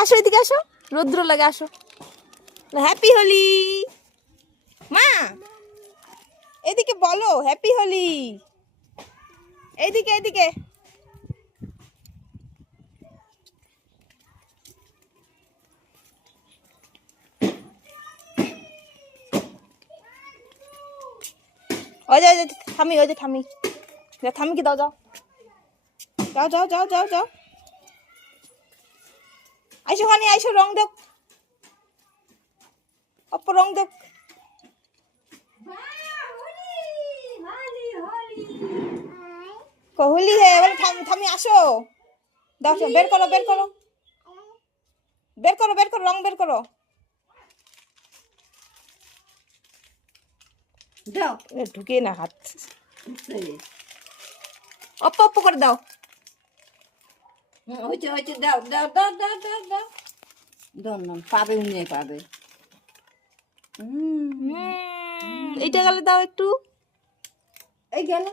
আসো এদিকে আসো, রৌদ্র লাগে, আসো। হ্যাপি হোলি মা, এদিকে বলো হ্যাপি হোলি। এইদিকে এদিকে। ওই যে থামি, ওই যে থামি, থামিকে দাও, যাও যাও যাও যাও যাও যাও। আইসো হানি, আইসো, রং দেখ, অপ রং দেখ। হোলি হে, এবার থামি আসো, দাও, বের করো বের করো বের করো বের করো, রং বের করো। দাও ঢুকিয়ে না হাত, অপ অপ করে দাও। হয়েছে হয়েছে, দাও দাও দাও দাও দাও দাও দাও না, পাবে উনি পাবে। এইটা গেলে দাও একটু। এই গেল।